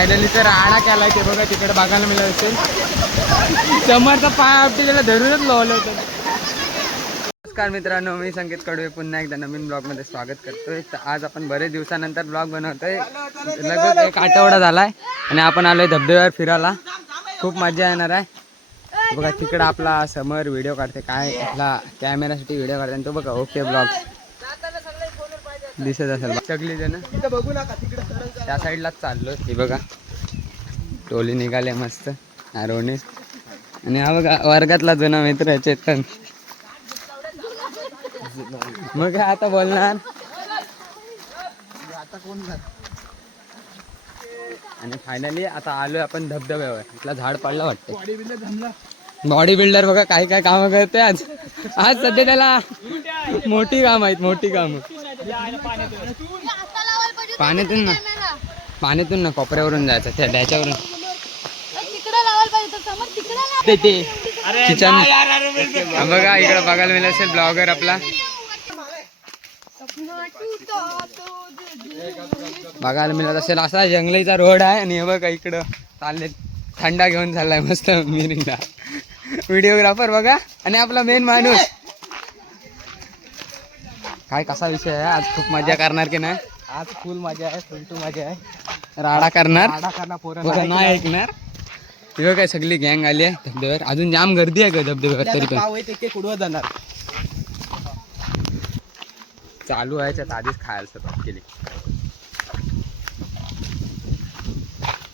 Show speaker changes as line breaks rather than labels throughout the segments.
Finally तर आडा केलाय ते बघा तिकडे बघायला मिळत असेल. समोरचा पाय आपटे त्याला धरूनच लोवलं होतं. नमस्कार मित्रांनो मी संकेत कडवे. पुन्हा एकदा नवीन ब्लॉगमध्ये स्वागत करतोय. तर आज आपण बरेच दिवसानंतर ब्लॉग बनवतोय. लगेच एक आठवडा झालाय आणि आपण आलोय धबधब्यावर फिरायला. खूप मजा येणार आहे. बघा तिकडं आपला समोर व्हिडिओ काढते. काय आपला कॅमेरासाठी व्हिडिओ काढते आणि तो बघा ओके ब्लॉग दिसत असेल. सगळी जण त्या साईडलाच चाललो हे बघा. टोली निघाले मस्त. आरोने आणि हा बघा वर्गातला जुना मित्र चेतन. मग काय आता बोलणार. आणि फायनली आता आलोय आपण धबधब्यावर. इथला झाड पडला वाटतं. बॉडी बिल्डर बघा काय काय कामं करते आज. आज सध्या त्याला मोठी काम आहेत मोठी कामं. पाण्यातून ना. पाण्यातून ना कोपऱ्यावरून जायचं त्या डॅच्यावरून
तिकडे लावायला पाहिजे होतं समोर तिकडे लाव.
ते ते किचन बघा इकडे बघायला मिळेल असेल ब्लॉगर आपला. बघायला मिळत असेल असा जंगलीचा रोड आहे आणि हे बघा इकडं चालले थंडा घेऊन चाललाय मस्त मिरिंदा व्हिडिओग्राफर बघा आणि आपला मेन माणूस. काय कसा विषय आहे? आज खूप मजा करणार की नाही?
आज फुल मजा आहे फुलटू मजा आहे.
राडा करणार?
राडा करणार पोरं
बघा, नाही ऐकणार? तिथं काय सगळी गँग आली आहे धबधब्यावर. अजून जाम गर्दी आहे का धबधब्यावर तरी पण.
कुडवत जाणार.
चालू आहे त्यात आधीच खायला सुरुवात केली.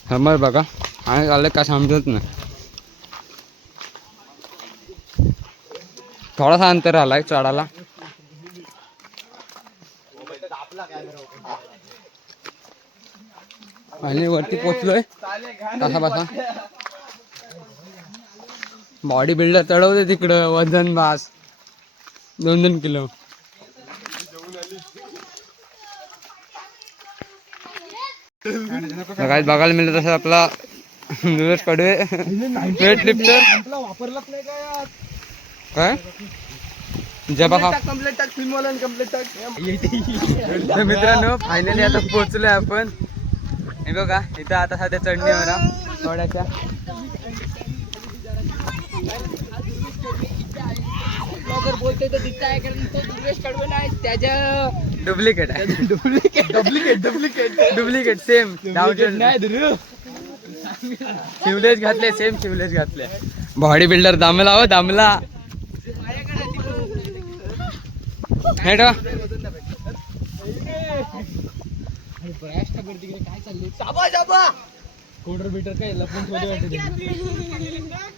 समोर बघा आणि चाललं का समजत नाही. थोडासा अंतर आलाय चढाला आणि वरती पोचलोय कसा बसा? बॉडी बिल्डर चढवते तिकडं वजन मास. दोन दोन किलो काय बघायला मिळत असं आपला दिवस कडवे वेट लिफ्टर
वापरलाच नाही काय?
जबा
कम्प्लेट टाक फिल्म वाला कम्प्लेट टाक
मित्रांनो फायनली आता पोहोचलोय आपण. हे बघा इथं आता सध्या चढणी हा, थोड्याच्या
बोलतोय तर दिसत आहे कारण तो दुर्गेश कडवे नाही त्याच्या
डुप्लिकेट आहे.
Duplicate duplicate duplicate
duplicate same
नाही
शिवलेज घातले सेम शिवलेज घातले. बॉडी बिल्डर दामला हो दामला.
काय चाललंय? कोडर बिटर काय लपून ठेवले वाटते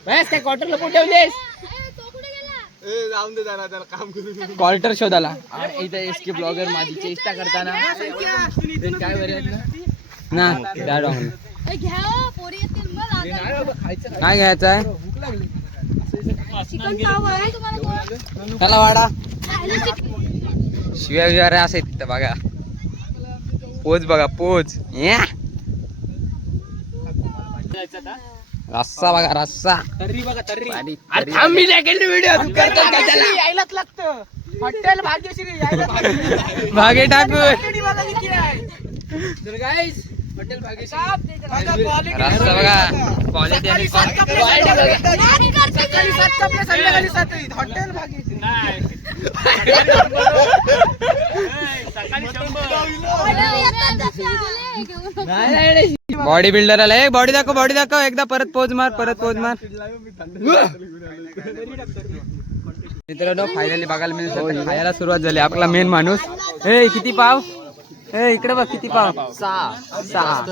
बस काय क्वार्टर लपून ठेवलेस?
ए, तो कुठे गेला?
जाऊन दे जरा त्याला काम करू
क्वार्टर शोधाला.
इथं एस के ब्लॉगर माझी चेष्टा करताना. काय बरे
ना त्या
हो,
काय? घ्यायचं आहे.
भूक लागली
चिकन पाव आहे तुम्हाला कोण?
त्याला वाडा. शिव्या विवार असे तिथं बघा. पोच बघा पोच या. रस्सा बघा रस्सा.
तर्री बघा तर्री.
आणि
अरे थांब मी सेकंड व्हिडिओ यायलाच लागतं. हॉटेल भाग्यश्री यायला
भागे टाकू
तर गाईस हॉटेल भाग्यश्री.
रस्सा बघा. क्वालिटी आणि
सकाळी सात आपल्या संध्याकाळी सात हॉटेल भाग्यश्री.
बॉडी बिल्डर आला एक बॉडी दाखव बॉडी दाखव. एकदा परत पोच मार परत पोच मार. मित्रांनो फायनली बघायला मिळेल खायला सुरुवात झाली. आपला मेन माणूस. ए किती पाव? ए इकडे बघ किती पाव? सहा. सहा.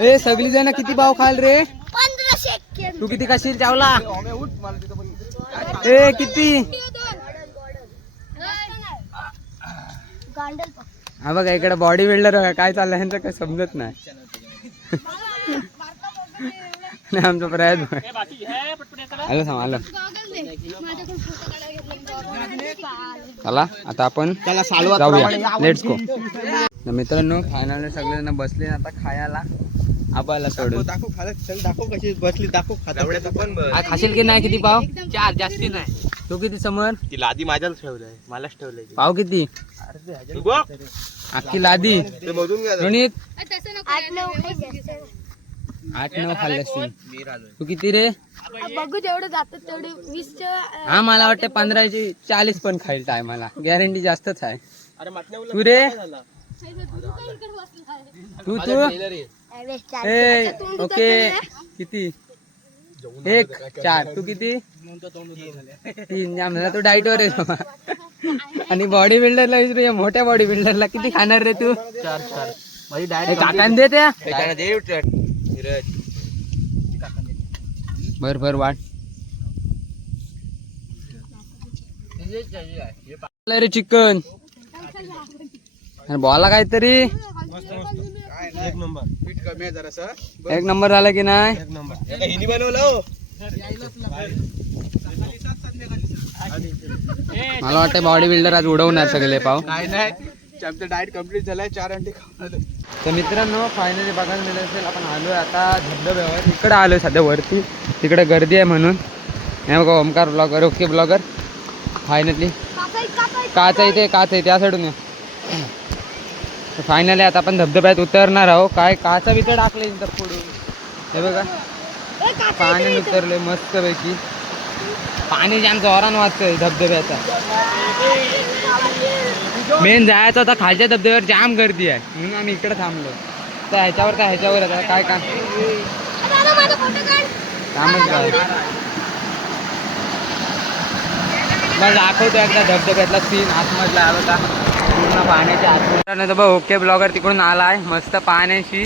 ए सगळी जण किती पाव खाल रे? तू किती खाशील चावला? ए किती? हा बघा इकडे बॉडी बिल्डर काय चाललंय यांचं काय समजत नाही. आमचा प्रयत्न आलं सांग आलं. चला आता आपण जाऊया. लेट्स गो मित्रांनो फायनल सगळेजण बसले आता खायला आबाला सोडून.
दाखव खाला चल दाखव कशी बसली दाखव पण
खाशील की नाही किती पाव?
चार जास्ती नाही.
तू किती समोर?
ती लादी माझ्याच ठेवलंय. मलाच ठेवलंय
पाव किती. अख्खी लादी.
ते
आठ नऊ
खाल्ले असतील. तू किती रे?
बघू जेवढं जातात तेवढे वीसच्या
हा मला वाटतं पंधराची चाळीस पण खाईल टायमाला गॅरंटी जास्तच आहे. तू रे?
झाला?
तू तू ओके. किती? एक चार. तू किती? तीन. जाम झाला तू डाईट वर. आणि बॉडी बिल्डरला विचारू या मोठ्या बॉडी बिल्डरला किती खाणार रे तू?
चार चार. माझी
ए, काकांना दे त्या.
डायरेक्ट दे धीरज.
बर बर वाट. रे चिकन. बोला काहीतरी.
एक नंबर. पीठ कमी आहे जरासा.
एक नंबर झाला की नाही?
हिनी बनवलं हो.
मला वाटतं बॉडी बिल्डर आज उडवणार सगळे पाव
काय नाही. आमचं डाएट कंप्लीट झालाय चार अंडे खाऊन
तर मित्रांनो फायनली बघायला मिळत असेल आपण आलोय आता धबधब्यावर इकडे आलोय सध्या वरती. तिकडे गर्दी आहे म्हणून. हे बघा Omkar blogger okay blogger finally काच येते इथे काच आहे या साईडून फायनली आता आपण धबधब्यात उतरणार आहो काय काचा बिचा टाकले तर पुढून हे बघा. पाणी उतरले मस्त पैकी पाणी जाम जोरान वाजतंय धबधब्याचा. मेन जायचं आता खालच्या धबधब्यावर जाम गर्दी आहे. म्हणून आम्ही इकडे थांबलो. तर ह्याच्यावर तर ह्याच्यावर आता काय काम? कामच मला दाखवतो एकदा धबधब्यातला सीन आतमधला आला होता पूर्ण पाण्याच्या आतमध्ये. बघ ओके ब्लॉगर तिकडून आला आहे मस्त पाण्याशी.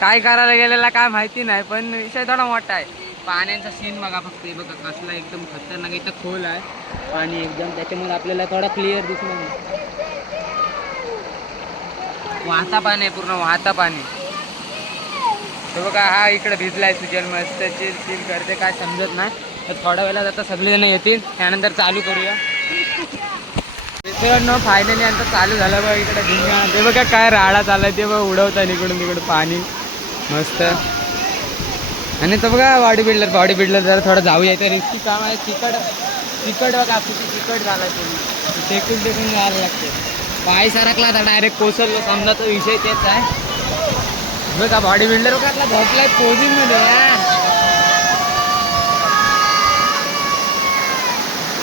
काय करायला गेलेला काय माहिती नाही पण विषय थोडा मोठा आहे. पाण्याचा सीन बघा फक्त हे बघा कसला एकदम खतरनाक इथं खोल आहे. पाणी एकदम त्याच्यामुळे आपल्याला थोडा क्लिअर दिसणार नाही. वाहता पाणी आहे पूर्ण वाहता पाणी तो बघा हा इकडे भिजलाय सुजल मस्त चिल चिल करते काय समजत नाही. तर थोड्या वेळात आता सगळेजण येतील त्यानंतर चालू करूया. मित्रांनो फायनली आता चालू झालं बघा इकडे भिंगा ते बघा काय राडा चाललाय ते बघ उडवता इकडून तिकडे पाणी. मस्त. आणि तो बघा बॉडी बिल्डर बॉडी बिल्डर जरा थोडं जाऊया येतं रिस्की काम आहे. चिकट चिकट बघा किती चिकट झाला तुम्ही टेकून टेकून जायला लागते. पाय सरकला तर डायरेक्ट कोसळलो समजा तो विषय तेच आहे. बघा बॉडी बिल्डर बघा आपला झोपलाय पोझिंगमध्ये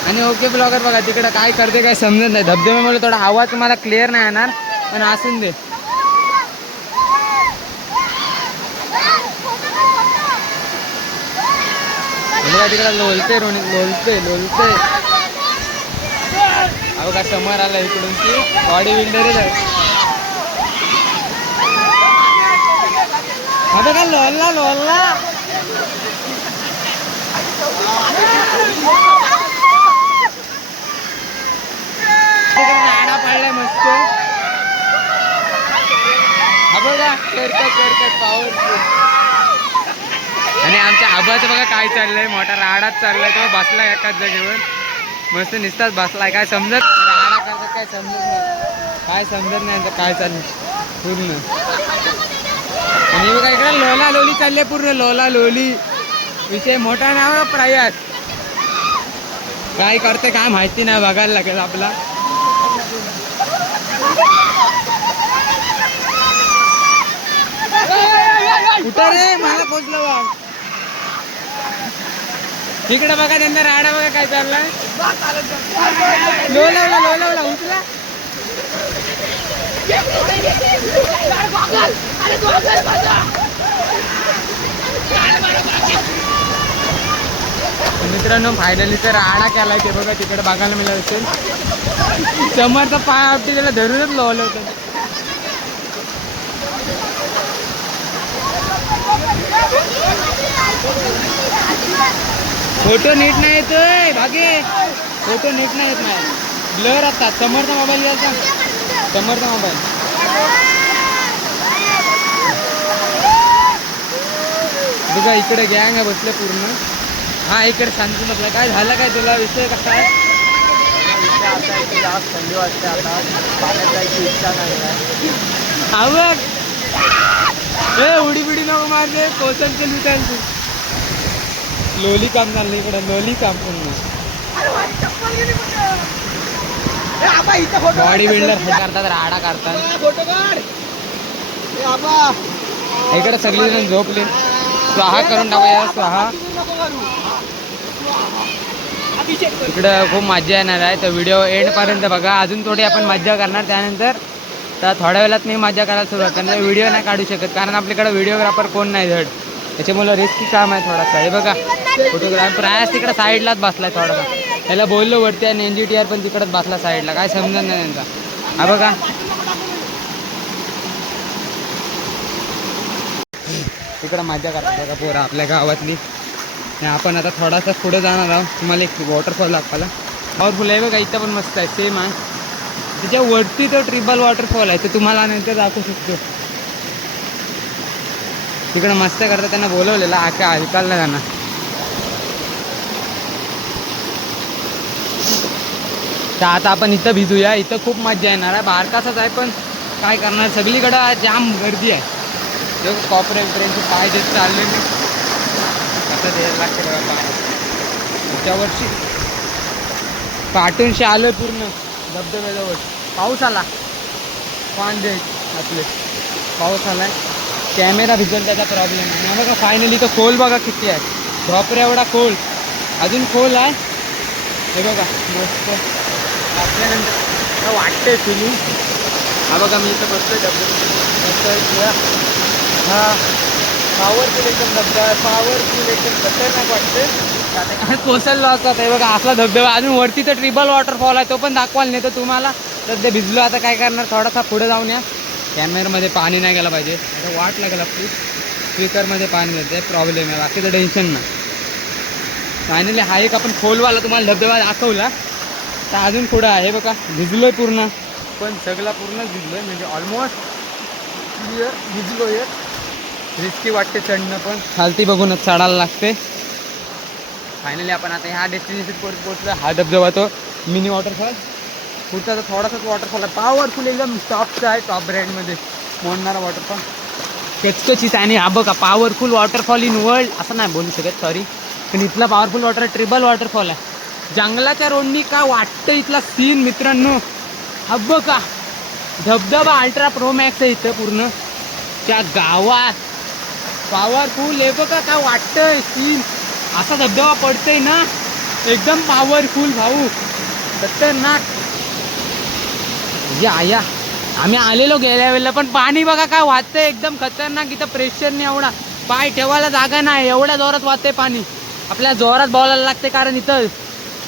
आणि ओके ब्लॉगर बघा तिकडं काय करते काय समजत नाही. धबधब्यामुळे थोडा आवाज तुम्हाला क्लिअर नाही येणार पण असून दे. बघा तिकडे लोलते रोणी लोलते लोलते. हा का समोर आला इकडून की बॉडी बिल्डरच आहे. हा बघा लोलला लोलला. तिकडे पडलाय मस्त. हा बघा करकट करकट पॉवरफुल आणि आमच्या आबाचं बघा काय चाललंय. मोठा राडाच चाललाय. तो बसलाय एकाच जागेवर. मस्त निसताच बसलाय. काय समजत राडा करतात काय समजत नाही. काय समजत नाही आता काय चाललंय. पूर्ण. आणि बघा इकडे लोला लोली चालले पूर्ण. लोला लोली. विषय मोठा नाव हो, प्रयास. काय करते काय माहिती नाही बघायला लागेल आपला. कुठं रे? मला पोचलो इकडे बघा त्यांना राडा बघा काय चाललाय लोलावला लोलावला उचला. मित्रांनो फायनली तर राडा केलाय ते बघा तिकडे बघायला मिळत असेल. समोरचा पाय आपटी त्याला धरूनच लोवलं होतं फोटो नीट नाही येतोय भागे. फोटो नीट नाही येत नाही. ब्लर असतात समोरचा मोबाईल घ्यायचा. समोरचा मोबाईल. बघा इकडे गँग आहे बसले पूर्ण. हा इकडे शांती बसला. काय झालं काय तुला? विषय कसा आहे?
आता जास्त थंडी वाजते आता पाण्यात जायची इच्छा नाही आहे
हा ए उडी बिडी नको मारते कोसलचे ते तू लोली काम चाललं इकडं लोली काम पूर्ण. बॉडी बिल्डर हे करतात राडा करतात. इकडे सगळेजण झोपले. स्वाहा करून टाकूया स्वाहा. इकडं खूप मजा येणार आहे. तर व्हिडिओ एंड पर्यंत बघा. अजून थोडी आपण मजा करणार. त्यानंतर तर थोड्या वेळात मी मजा करायला सुरुवात करणार. व्हिडिओ नाही काढू शकत कारण आपल्याकडे व्हिडिओग्राफर कोण नाही धड. त्याच्यामुळे रिस्की काम आहे थोडासा. हे बघा फोटोग्राफर प्रयास तिकडं साईडलाच बसलाय थोडासा. त्याला बोललो वरती आणि एन जी टी आर पण तिकडंच बसला साईडला काय समजत नाही त्यांचा. हा बघा. तिकडं मजा करतात बघा पोरं आपल्या गावातली. आपण आता थोडासा पुढे जाणार आहोत. तुम्हाला एक वॉटरफॉल दाखवायला. पॉवरफुल आहे. बघा इथं पण मस्त आहे. सेम आहे. त्याच्या वरती तो ट्रिपल वॉटरफॉल आहे. तर तुम्हाला नंतर दाखवू शकतो. तिकडं मस्त करता त्यांना बोलवलेलं आका ऐकायला त्यांना तर आता आपण इथं भिजूया इथं खूप मजा येणार आहे. बारकासाच आहे पण काय करणार सगळीकडं जाम गर्दी आहे. जेव्हा कॉपरेट ट्रेनचे पाय देत चालले आता द्यायला लागते बघा पाय. पुढच्या वर्षी. पाठूनशी आलं पूर्ण धबधब्याजवळ. पाऊस आला. पान द्यायचे आपले. पाऊस आलाय. कॅमेरा भिजल त्याचा प्रॉब्लेम आहे. आणि बघा फायनली तो खोल बघा किती आहे. ढोपऱ्या एवढा खोल. अजून खोल आहे? हे बघा मस्त. आपल्यानंतर वाटतंय फिलिंग हा बघा मी इथं बसतोय धबधबा हा. पॉवरफुल एकदम धबधबा आहे पॉवरफुल एकदम खतरनाक वाटते कोसललो असतात हे बघा असला धबधबा. अजून वरती तर ट्रिबल वॉटरफॉल आहे तो पण दाखवायला नाही तर तुम्हाला सध्या भिजलो आता काय करणार? थोडासा पुढे जाऊन या. कॅमेरामध्ये पाणी नाही गेलं पाहिजे. आता वाट लागेल आपली. स्पीकरमध्ये पाणी येते प्रॉब्लेम आहे. बाकीचं टेन्शन नाही. फायनली हा एक आपण खोलवाला तुम्हाला धबधबा दाखवला. तर अजून पुढं आहे बघा. भिजलो आहे पूर्ण. पण सगळा पूर्ण भिजलो आहे म्हणजे ऑलमोस्ट क्लिअर आहे रिस्की वाटते चढणं पण. खालती बघूनच चढायला लागते. फायनली आपण आता ह्या डेस्टिनेशन पोहोचलो हा धबधबा तो मिनी वॉटरफॉल पुढचा तर थोडासाच वॉटरफॉल आहे. पॉवरफुल एकदम टॉपचा आहे टॉप ब्रँडमध्ये मोडणारा वॉटरफॉल टेक्स्टोचीच आणि हा बघा पॉवरफुल वॉटरफॉल इन वर्ल्ड असं नाही बोलू शकत सॉरी पण इथला पॉवरफुल वॉटर ट्रिबल वॉटरफॉल आहे. जंगलाच्या रोडनी का वाटतं इथला सीन मित्रांनो? हा बघा धबधबा अल्ट्रा प्रो मॅक्स आहे इथं पूर्ण. त्या गावात. पॉवरफुल हे बघा काय वाटतंय सीन असा धबधबा पडतंय ना? एकदम पॉवरफुल भाऊ. खतरनाक. या या. आम्ही आलेलो गेल्या वेळेला पण पाणी बघा काय वाहतंय एकदम खतरनाक. इथं प्रेशर नाही एवढा. पाय ठेवायला जागा नाही एवढ्या जोरात वाहतंय पाणी. आपल्या जोरात बोलायला लागते कारण इथं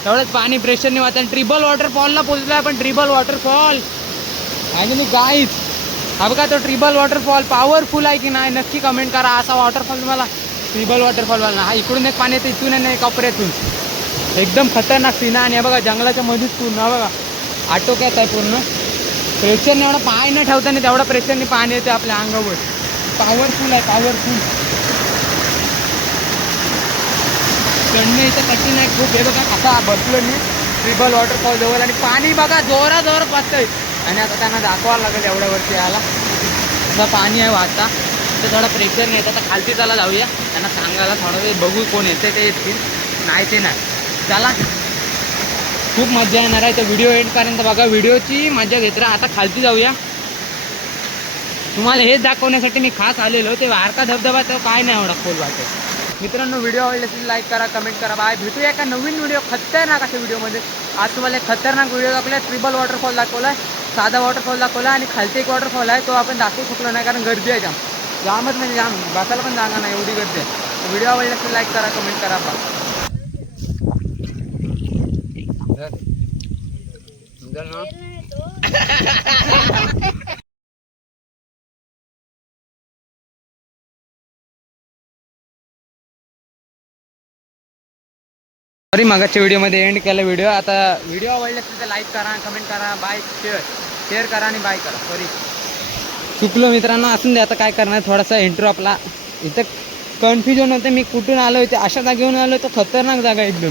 तेवढंच पाणी प्रेशरने वाहतं. आणि ट्रिबल वॉटरफॉलला बोलतो आहे पण ट्रिबल वॉटरफॉल आणि मी गाईच हा बघा तो ट्रिबल वॉटरफॉल पॉवरफुल आहे की नाही? नक्की कमेंट करा. असा वॉटरफॉल तुम्हाला ट्रिबल वॉटरफॉलवाला हा इकडून एक पाणी येतं इथून नाही कपऱ्यातून एकदम खतरनाक सीन आणि बघा जंगलाच्या मध्येच पूर्ण बघा. आटोक्यात आहे पूर्ण. प्रेशरने एवढा पाय न ठेवताना तेवढा प्रेशरने पाणी येते आपल्या अंगावर. पॉवरफुल आहे पॉवरफुल चढणे इथं कठीण आहे खूप. हे बघा कसा बसलो मी. ट्रिबल वॉटरफॉल जवळ आणि पाणी बघा जोरा जोरात वाचतंय. आणि आता त्यांना दाखवायला लागेल एवढ्या वरती याला असं पाणी आहे वाहता तर थोडा प्रेशर नाही येतं. तर खालती चला जाऊया. त्यांना सांगायला थोडा वेळ बघू कोण येते ते येतील. नाही ते नाही. चला. खूप मजा येणार आहे. तर व्हिडिओ एंडपर्यंत बघा. व्हिडिओची मजा घेत राहा. आता खालती जाऊया. तुम्हाला हेच दाखवण्यासाठी मी खास आलेलो. ते वारका धबधबा तर काय नाही एवढा खोल वाटत. मित्रांनो व्हिडिओ आवडले असेल लाईक करा कमेंट करा. बाय. भेटूया एका नवीन व्हिडिओ खतरनाक अशा व्हिडिओमध्ये आज तुम्हाला एक खतरनाक व्हिडिओ दाखवला ट्रिबल वॉटरफॉल दाखवला आहे. साधा वॉटरफॉल दाखवला आणि खालती एक वॉटरफॉल आहे. तो आपण दाखवू शकलो नाही कारण गर्दी आहे जाम जामच म्हणजे जाम. बसायला पण जागा नाही. एवढी गर्दी आहे. व्हिडिओ आवडले असेल लाईक करा कमेंट करा. बा सॉरी मागाच्या व्हिडिओमध्ये एंड केला व्हिडिओ आता व्हिडिओ आवडले असेल तर लाईक करा कमेंट करा बाय शेअर शेअर करा आणि बाय करा. सॉरी चुकलो मित्रांनो असून दे आता काय करणार थोडासा इंट्रो आपला. इथं कन्फ्युजन होतं मी कुठून आलो होते अशा जागेहून आलो तो खतरनाक जागा एकदम.